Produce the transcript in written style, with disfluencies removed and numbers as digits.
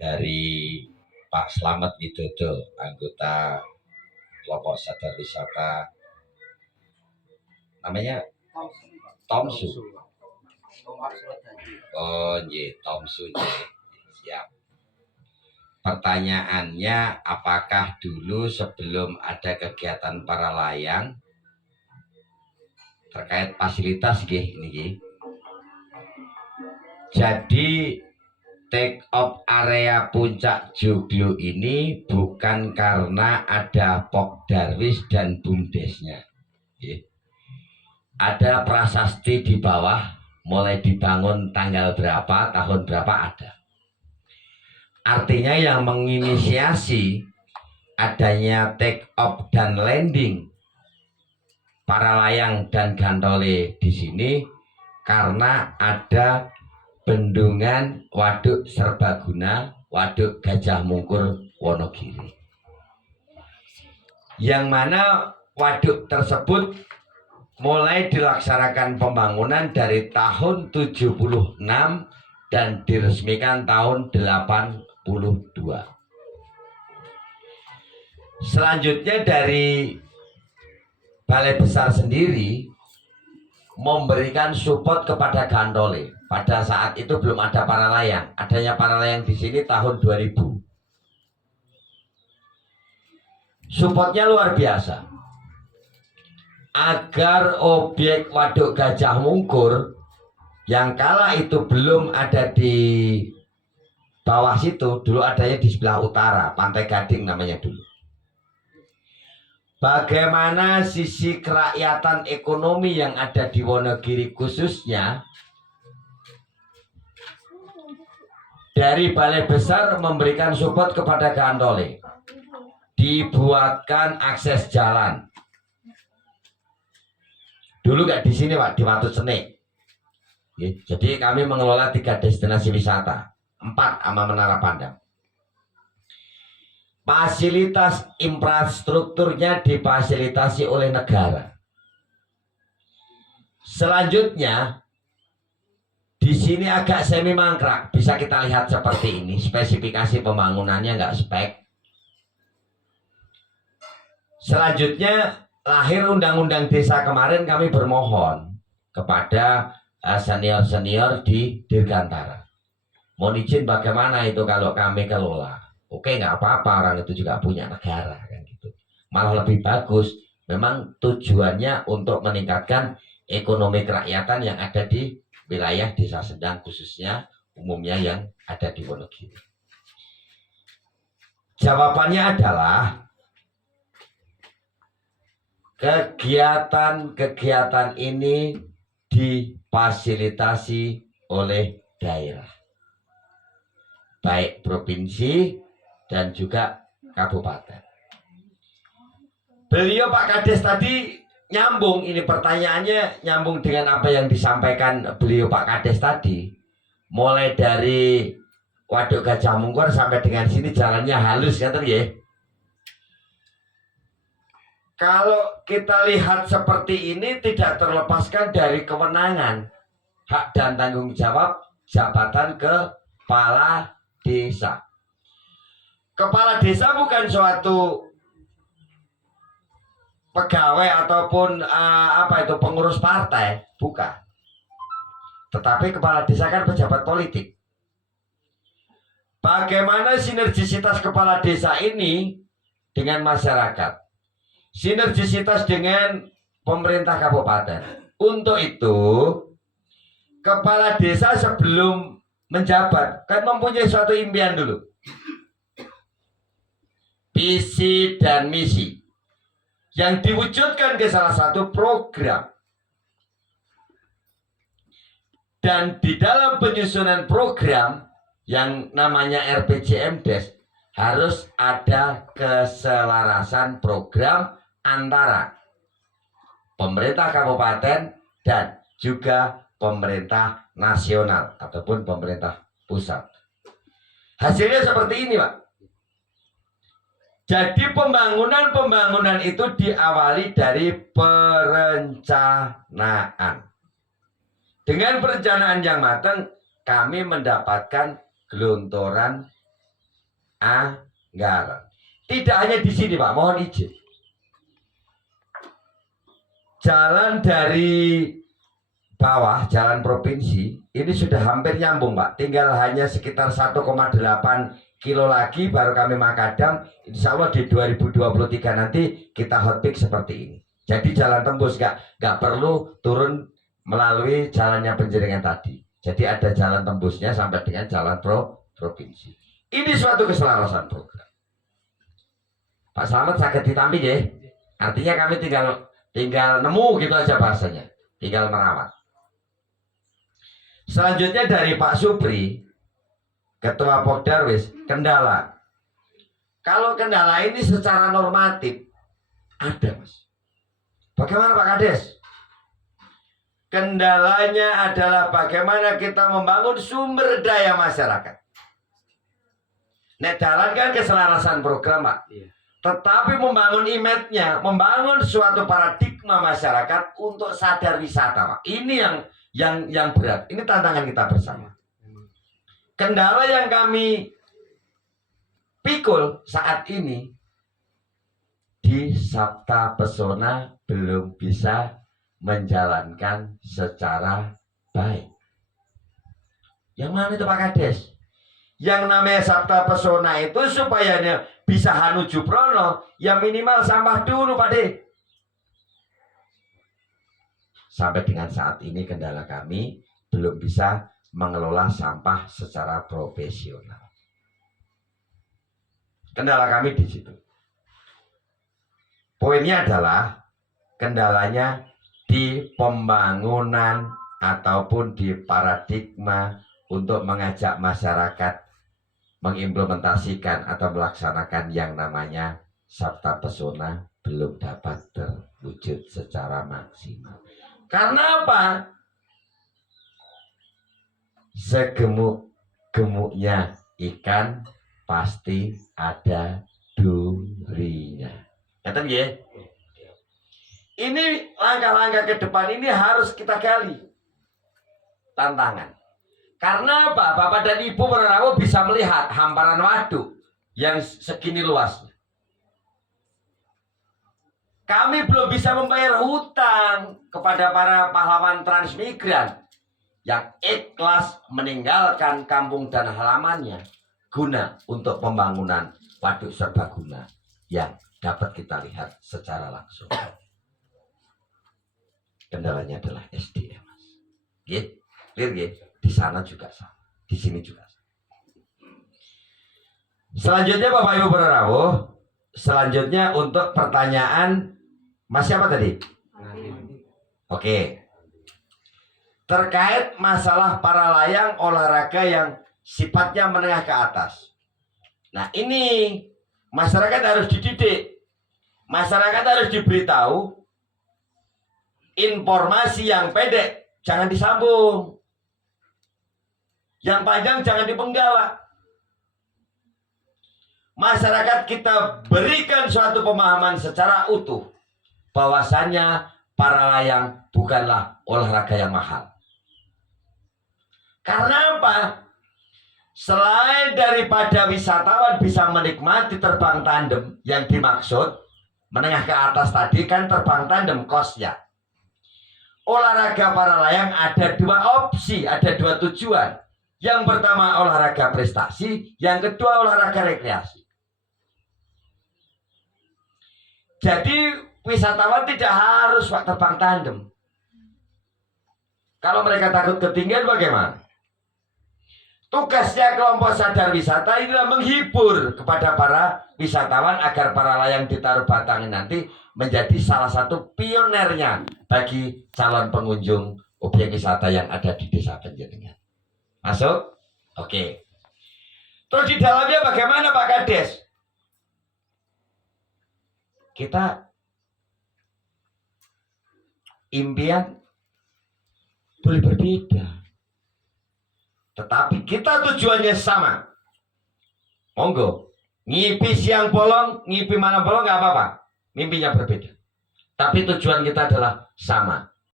dari Pak Slamet Widodo, anggota kelompok sadar wisata namanya Tomsu. Oh, Tomsu. Siap. Pertanyaannya, apakah dulu sebelum ada kegiatan para layang terkait fasilitas ini? Jadi take off area Puncak Joglo ini bukan karena ada Pok Darwis dan BUMDesnya. Ada prasasti di bawah, mulai dibangun tanggal berapa, tahun berapa ada. Artinya yang menginisiasi adanya take off dan landing para layang dan gantole di sini karena ada bendungan Waduk Serbaguna, Waduk Gajah Mungkur, Wonogiri. Yang mana waduk tersebut mulai dilaksanakan pembangunan dari tahun 76 dan diresmikan tahun 82. Selanjutnya dari Balai Besar sendiri memberikan support kepada gantole. Pada saat itu belum ada para layang. Adanya para layang di sini tahun 2000. Supportnya luar biasa. Agar objek Waduk Gajah Mungkur yang kala itu belum ada di bawah situ, dulu adanya di sebelah utara, Pantai Gading namanya dulu. Bagaimana sisi kerakyatan ekonomi yang ada di Wonogiri khususnya dari Balai Besar memberikan support kepada gantole. Dibuatkan akses jalan. Dulu nggak di sini Pak, di Watu Sene. Jadi kami mengelola 3 destinasi wisata, 4 sama Menara Pandang. Fasilitas infrastrukturnya difasilitasi oleh negara. Selanjutnya di sini agak semi mangkrak, bisa kita lihat seperti ini. Spesifikasi pembangunannya nggak spek. Selanjutnya lahir undang-undang desa kemarin, kami bermohon kepada senior-senior di Dirgantara. Mohon izin bagaimana itu kalau kami kelola. Oke, nggak apa-apa, orang itu juga punya negara kan gitu. Malah lebih bagus. Memang tujuannya untuk meningkatkan ekonomi kerakyatan yang ada di wilayah Desa Sendang, khususnya umumnya yang ada di Wonogiri. Jawabannya adalah kegiatan-kegiatan ini difasilitasi oleh daerah, baik provinsi dan juga kabupaten. Beliau Pak Kades tadi nyambung, ini pertanyaannya nyambung dengan apa yang disampaikan beliau Pak Kades tadi. Mulai dari Waduk Gajah Mungkur sampai dengan sini jalannya halus ya ya. Kalau kita lihat seperti ini tidak terlepaskan dari kewenangan, hak dan tanggung jawab jabatan kepala desa. Kepala desa bukan suatu pegawai ataupun pengurus partai, bukan. Tetapi kepala desa kan pejabat politik. Bagaimana sinergisitas kepala desa ini dengan masyarakat? Sinergisitas dengan pemerintah kabupaten. Untuk itu, kepala desa sebelum menjabat kan mempunyai suatu impian dulu, visi dan misi yang diwujudkan ke salah satu program. Dan di dalam penyusunan program yang namanya RPJMdes harus ada keselarasan program antara pemerintah kabupaten dan juga pemerintah nasional ataupun pemerintah pusat. Hasilnya seperti ini, Pak. Jadi pembangunan itu diawali dari perencanaan. Dengan perencanaan yang matang, kami mendapatkan gelontoran anggaran. Tidak hanya di sini Pak, mohon izin. Jalan dari bawah, jalan provinsi, ini sudah hampir nyambung Pak. Tinggal hanya sekitar 1,8 kilo lagi baru kami Makadam. Insya Allah di 2023 nanti kita hot pick seperti ini. Jadi jalan tembus, nggak perlu turun melalui jalannya Penjaringan tadi. Jadi ada jalan tembusnya sampai dengan jalan provinsi. Ini suatu keselarasan program. Pak Slamet sakit ditampi ya. Artinya kami tinggal nemu gitu aja bahasanya. Tinggal merawat. Selanjutnya dari Pak Supri, Ketua Pokdarwis, kendala. Kalau kendala ini secara normatif ada Mas. Bagaimana Pak Kades? Kendalanya adalah bagaimana kita membangun sumber daya masyarakat. Nek dalan kan keselarasan program Pak. Iya. Tetapi membangun image-nya, membangun suatu paradigma masyarakat untuk sadar wisata Pak. Ini yang berat. Ini tantangan kita bersama. Kendala yang kami pikul saat ini di Sabta Pesona belum bisa menjalankan secara baik. Yang mana itu Pak Kades? Yang namanya Sabta Pesona itu supaya bisa hanuju prono, ya minimal sampah dulu Pak De. Sampai dengan saat ini kendala kami belum bisa mengelola sampah secara profesional. Kendala kami di situ. Poinnya adalah kendalanya di pembangunan ataupun di paradigma untuk mengajak masyarakat mengimplementasikan atau melaksanakan yang namanya Sabta Pesona belum dapat terwujud secara maksimal. Karena apa? Segemuk-gemuknya ikan pasti ada durinya. Ngerti ya? Ini langkah-langkah ke depan ini harus kita gali. Tantangan. Karena apa? Bapak dan Ibu Prabowo bisa melihat hamparan waduk yang segini luasnya. Kami belum bisa membayar hutang kepada para pahlawan transmigran yang ikhlas meninggalkan kampung dan halamannya guna untuk pembangunan waduk serbaguna yang dapat kita lihat secara langsung. Kendalanya adalah SDM, Mas. Clear, di sana juga sama, di sini juga sama. Selanjutnya Bapak Ibu Prabowo, selanjutnya untuk pertanyaan Mas siapa tadi? Oke. Terkait masalah para layang olahraga yang sifatnya menengah ke atas. Nah ini masyarakat harus dididik, masyarakat harus diberitahu informasi yang pendek jangan disambung, yang panjang jangan dipenggal. Masyarakat kita berikan suatu pemahaman secara utuh bahwasannya para layang bukanlah olahraga yang mahal. Karena apa? Selain daripada wisatawan bisa menikmati terbang tandem yang dimaksud menengah ke atas tadi kan terbang tandem kosnya. Olahraga para layang ada dua opsi, ada dua tujuan. Yang pertama olahraga prestasi, yang kedua olahraga rekreasi. Jadi wisatawan tidak harus terbang tandem. Kalau mereka takut ketinggian bagaimana? Tugasnya kelompok sadar wisata inilah menghibur kepada para wisatawan agar para layang ditaruh batangin nanti menjadi salah satu pionernya bagi calon pengunjung objek wisata yang ada di Desa Penjaringan. Masuk? Oke. Terus di dalamnya bagaimana Pak Kades? Kita impian boleh berbeda, tetapi kita tujuannya sama. Monggo, ngipi siang bolong, ngipi mana bolong nggak apa-apa. Mimpinya berbeda, tapi tujuan kita adalah sama.